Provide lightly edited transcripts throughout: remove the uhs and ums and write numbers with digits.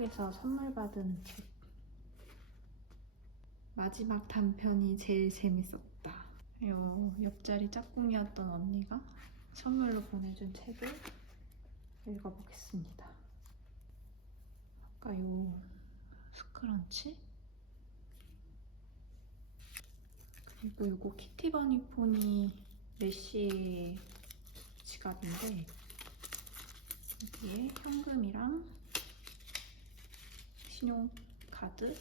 한국에서 선물 받은 책. 마지막 단편이 제일 재밌었다. 요 옆자리 짝꿍이었던 언니가 선물로 보내준 책을 읽어보겠습니다. 아까 요 스크런치? 그리고 요거 키티버니 포니 메쉬 지갑인데 여기에 현금이랑 신용카드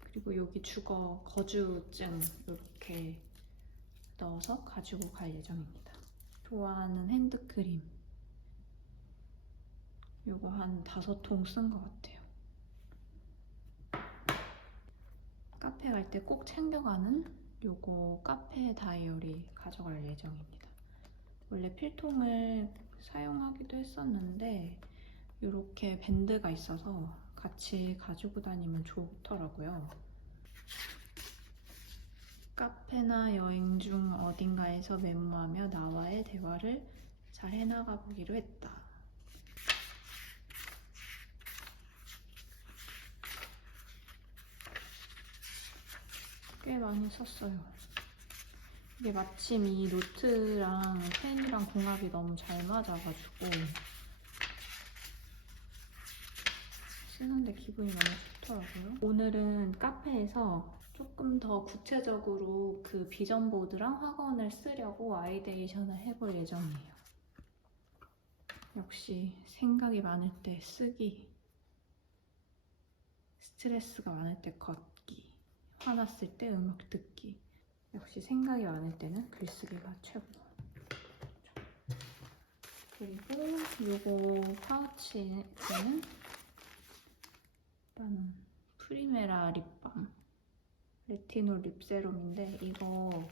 그리고 여기 주거 거주증 이렇게 넣어서 가지고 갈 예정입니다. 좋아하는 핸드크림 요거 한 5통 쓴 것 같아요. 카페 갈 때 꼭 챙겨가는 요거 카페 다이어리 가져갈 예정입니다. 원래 필통을 사용하기도 했었는데 이렇게 밴드가 있어서 같이 가지고 다니면 좋더라고요. 카페나 여행 중 어딘가에서 메모하며 나와의 대화를 잘 해나가 보기로 했다. 꽤 많이 썼어요. 이게 마침 이 노트랑 펜이랑 궁합이 너무 잘 맞아가지고 쓰는데 기분이 너무 좋더라고요. 오늘은 카페에서 조금 더 구체적으로 그 비전 보드랑 학원을 쓰려고 아이데이션을 해볼 예정이에요. 역시 생각이 많을 때 쓰기, 스트레스가 많을 때 걷기, 화났을 때 음악 듣기. 역시 생각이 많을 때는 글쓰기가 최고. 그리고 요거 파우치에는 일단은 프리메라 립밤 레티놀 립세럼인데 이거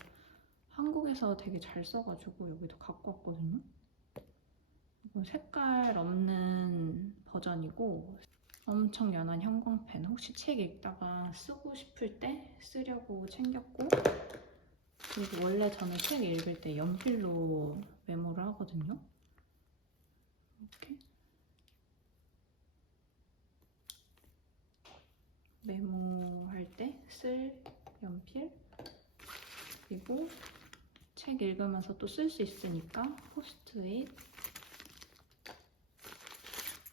한국에서 되게 잘 써가지고 여기도 갖고 왔거든요. 이건 색깔 없는 버전이고 엄청 연한 형광펜. 혹시 책 읽다가 쓰고 싶을 때 쓰려고 챙겼고 그리고 원래 저는 책 읽을 때 연필로 메모를 하거든요. 이렇게 메모할 때 쓸 연필 그리고 책 읽으면서 또 쓸 수 있으니까 포스트잇,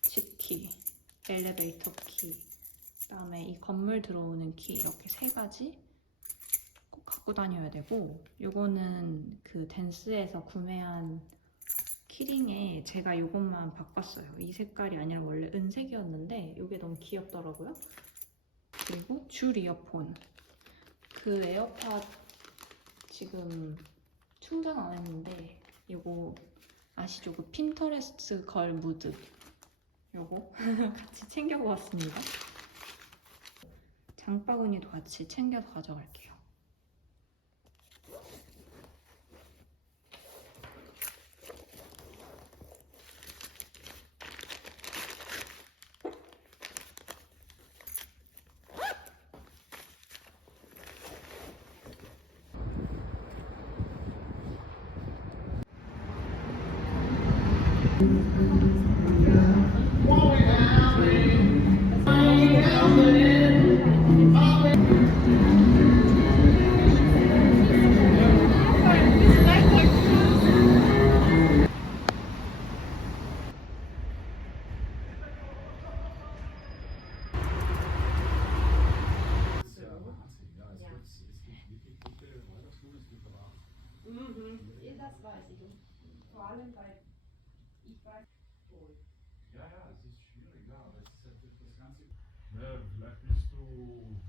집키, 엘리베이터 키, 그다음에 이 건물 들어오는 키 이렇게 3가지 꼭 갖고 다녀야 되고 요거는 그 댄스에서 구매한 키링에 제가 요것만 바꿨어요. 이 색깔이 아니라 원래 은색이었는데 이게 너무 귀엽더라고요. 그리고 줄 이어폰. 그 에어팟 지금 충전 안 했는데 요거 아시죠? 그 핀터레스트 걸 무드 요거 같이 챙겨고 왔습니다. 장바구니도 같이 챙겨서 가져갈게요. Das weiß ich. Vor allem, weil ich weiß. Ja, ja, es ist schwierig, ja, aber es ist natürlich das Ganze. Ja, vielleicht bist du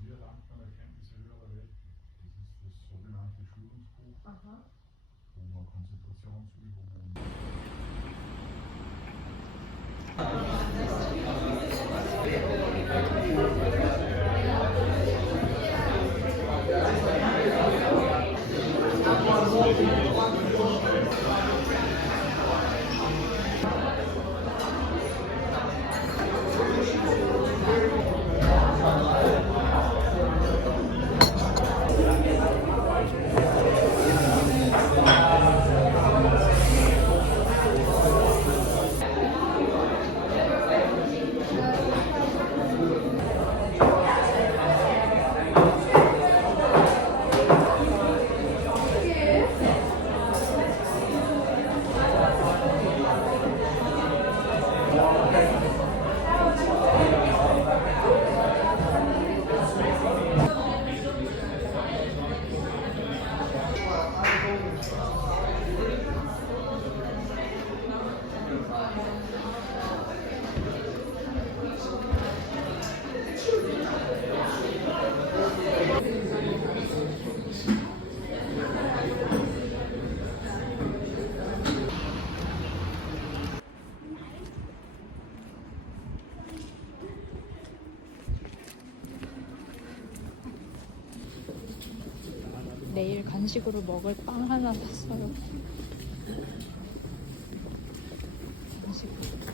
hier dankbar Erkenntnisse höherer Welt. Das ist das sogenannte Schulungsbuch, Aha. wo man Konzentrationsübungen. 내일 간식으로 먹을 빵 하나 샀어요. 간식으로.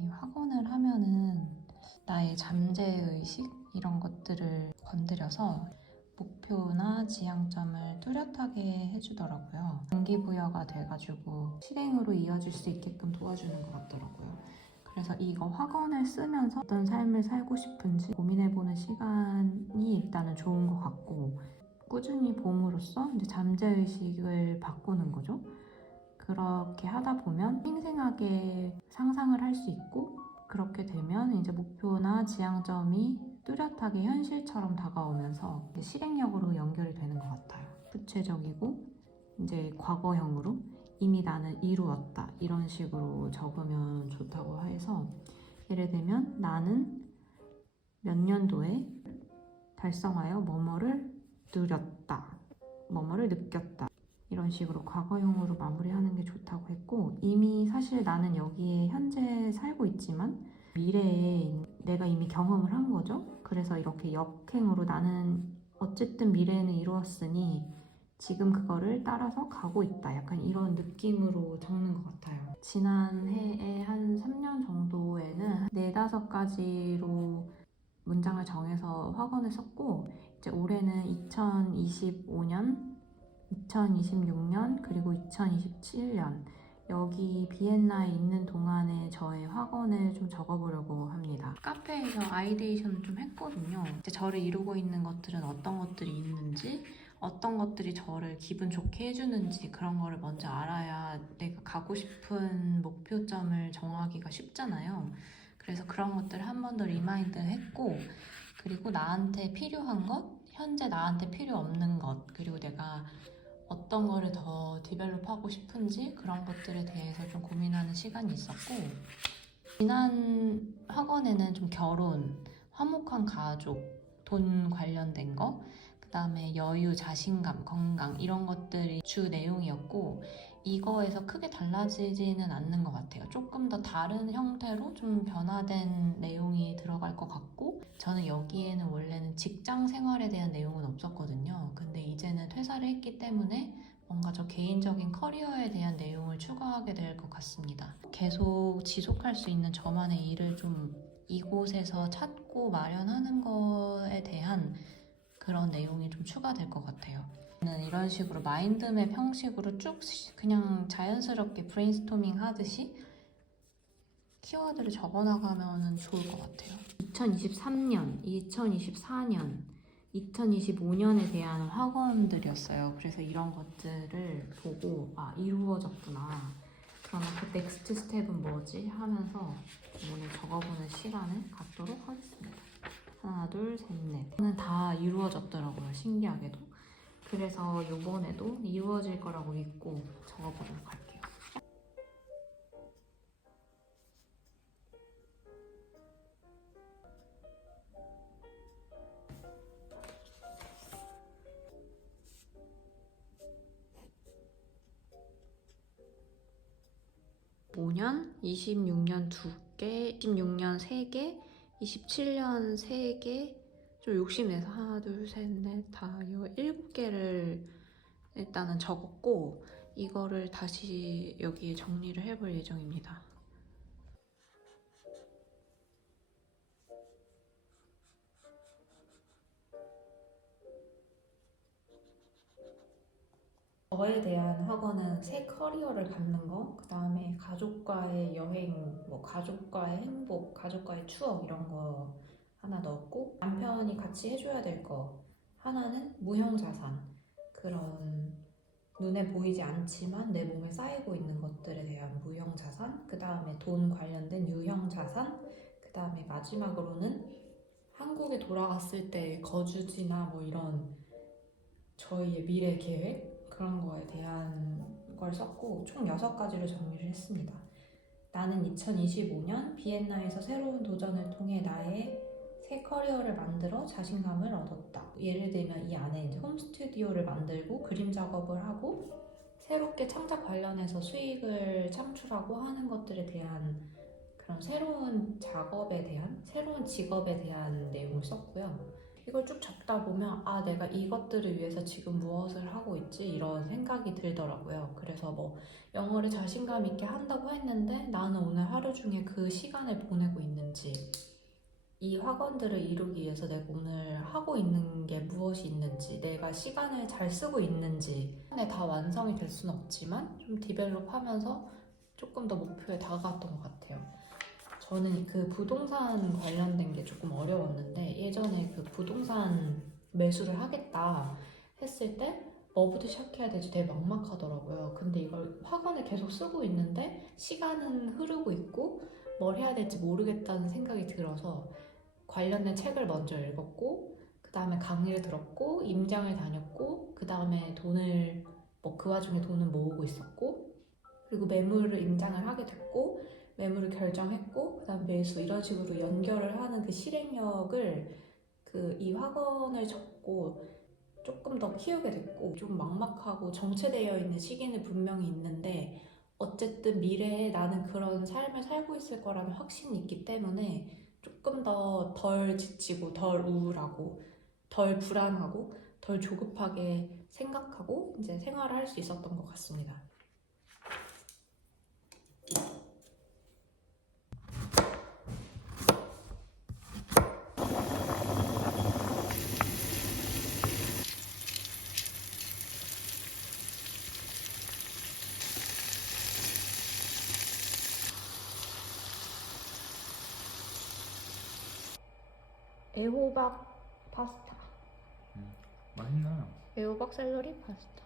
이 학원을 하면은 나의 잠재의식 이런 것들을 건드려서 목표나 지향점을 뚜렷하게 해주더라고요. 동기부여가 돼가지고 실행으로 이어질 수 있게끔 도와주는 것 같더라고요. 그래서 이거 학원을 쓰면서 어떤 삶을 살고 싶은지 고민해보는 시간이 일단은 좋은 것 같고, 꾸준히 봄으로써 이제 잠재의식을 바꾸는 거죠. 그렇게 하다 보면 생생하게 상상을 할 수 있고, 그렇게 되면 이제 목표나 지향점이 뚜렷하게 현실처럼 다가오면서 실행력으로 연결이 되는 것 같아요. 구체적이고 이제 과거형으로 이미 나는 이루었다 이런 식으로 적으면 좋다고 해서, 예를 들면 나는 몇 년도에 달성하여 뭐뭐를 누렸다, 뭐뭐를 느꼈다, 이런 식으로 과거형으로 마무리하는 게 좋다고 했고, 이미 사실 나는 여기에 현재 살고 있지만 미래에 내가 이미 경험을 한 거죠. 그래서 이렇게 역행으로 나는 어쨌든 미래에는 이루었으니 지금 그거를 따라서 가고 있다, 약간 이런 느낌으로 적는 것 같아요. 지난해에 한 3년 정도에는 4-5가지로 문장을 정해서 학원을 썼고, 이제 올해는 2025년, 2026년, 그리고 2027년 여기 비엔나에 있는 동안에 저의 학원을 좀 적어보려고 합니다. 카페에서 아이데이션을 좀 했거든요. 이제 저를 이루고 있는 것들은 어떤 것들이 있는지, 어떤 것들이 저를 기분 좋게 해주는지, 그런 거를 먼저 알아야 내가 가고 싶은 목표점을 정하기가 쉽잖아요. 그래서 그런 것들을 한 번 더 리마인드 했고, 그리고 나한테 필요한 것, 현재 나한테 필요 없는 것, 그리고 내가 어떤 거를 더 디벨롭하고 싶은지 그런 것들에 대해서 좀 고민하는 시간이 있었고, 지난 학원에는 좀 결혼, 화목한 가족, 돈 관련된 거, 그 다음에 여유, 자신감, 건강 이런 것들이 주 내용이었고, 이거에서 크게 달라지지는 않는 것 같아요. 조금 더 다른 형태로 좀 변화된 내용이 들어갈 것 같고, 저는 여기에는 원래는 직장 생활에 대한 내용은 없었거든요. 근데 이제는 퇴사를 했기 때문에 뭔가 저 개인적인 커리어에 대한 내용을 추가하게 될 것 같습니다. 계속 지속할 수 있는 저만의 일을 좀 이곳에서 찾고 마련하는 거에 대한 그런 내용이 좀 추가될 것 같아요. 저는 이런 식으로 마인드맵 형식으로 쭉 그냥 자연스럽게 브레인스토밍 하듯이 키워드를 적어나가면 좋을 것 같아요. 2023년, 2024년, 2025년에 대한 학원들이었어요. 그래서 이런 것들을 보고 이루어졌구나, 그러면 그 넥스트 스텝은 뭐지? 하면서 오늘 적어보는 시간을 갖도록 하겠습니다. 하나, 둘, 셋, 넷. 저는 다 이루어졌더라고요, 신기하게도. 그래서 이번에도 이루어질 거라고 믿고 적어보도록 할게요. 5년, 26년 2개, 26년 3개, 27년 3개, 좀 욕심내서 하나, 둘, 셋, 넷, 다, 7개를 일단은 적었고, 이거를 다시 여기에 정리를 해볼 예정입니다. 저에 대한 학원은 새 커리어를 갖는 거, 그 다음에 가족과의 여행, 뭐 가족과의 행복, 가족과의 추억 이런 거 하나 넣었고, 남편이 같이 해줘야 될 거 하나는 무형자산, 그런 눈에 보이지 않지만 내 몸에 쌓이고 있는 것들에 대한 무형 자산, 그 다음에 돈 관련된 유형 자산, 그 다음에 마지막으로는 한국에 돌아갔을 때 거주지나 뭐 이런 저희의 미래 계획 그런 거에 대한 걸 썼고 총 6가지를 정리를 했습니다. 나는 2025년 비엔나에서 새로운 도전을 통해 나의 새 커리어를 만들어 자신감을 얻었다. 예를 들면 이 안에 이제 홈 스튜디오를 만들고 그림 작업을 하고 새롭게 창작 관련해서 수익을 창출하고 하는 것들에 대한 그런 새로운 작업에 대한 새로운 직업에 대한 내용을 썼고요. 이걸 쭉 적다 보면 아 내가 이것들을 위해서 지금 무엇을 하고 있지 이런 생각이 들더라고요. 그래서 뭐 영어를 자신감 있게 한다고 했는데 나는 오늘 하루 중에 그 시간을 보내고 있는지 이 학원들을 이루기 위해서 내가 오늘 하고 있는 게 무엇이 있는지 내가 시간을 잘 쓰고 있는지 다 완성이 될 수는 없지만 좀 디벨롭하면서 조금 더 목표에 다가갔던 것 같아요. 저는 그 부동산 관련된 게 조금 어려웠는데 예전에 그 부동산 매수를 하겠다 했을 때 뭐부터 시작해야 될지 되게 막막하더라고요. 근데 이걸 학원을 계속 쓰고 있는데 시간은 흐르고 있고 뭘 해야 될지 모르겠다는 생각이 들어서 관련된 책을 먼저 읽었고 그 다음에 강의를 들었고 임장을 다녔고 그 다음에 돈을 그 와중에 돈을 모으고 있었고 그리고 매물을 임장을 하게 됐고 매물을 결정했고 그 다음 매수 이런 식으로 연결을 하는 그 실행력을 이 학원을 접고 조금 더 키우게 됐고 좀 막막하고 정체되어 있는 시기는 분명히 있는데 어쨌든 미래에 나는 그런 삶을 살고 있을 거라는 확신이 있기 때문에 조금 더 덜 지치고 덜 우울하고 덜 불안하고 덜 조급하게 생각하고 이제 생활을 할 수 있었던 것 같습니다. 애호박 파스타. 맛있나? 애호박 샐러리 파스타.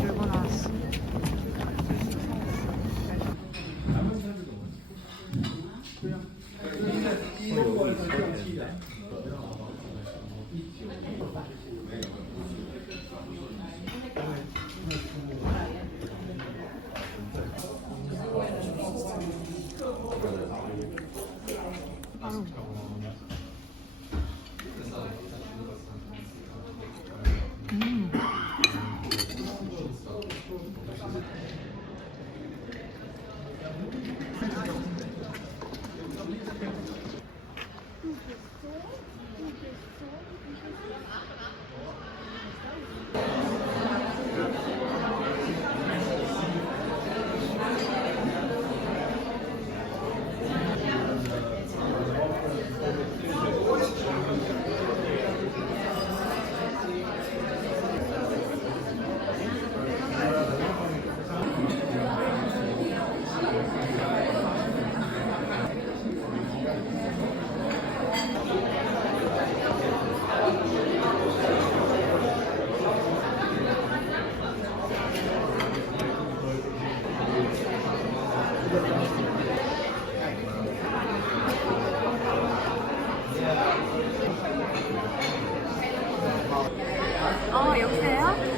들고 나왔어. 여보세요?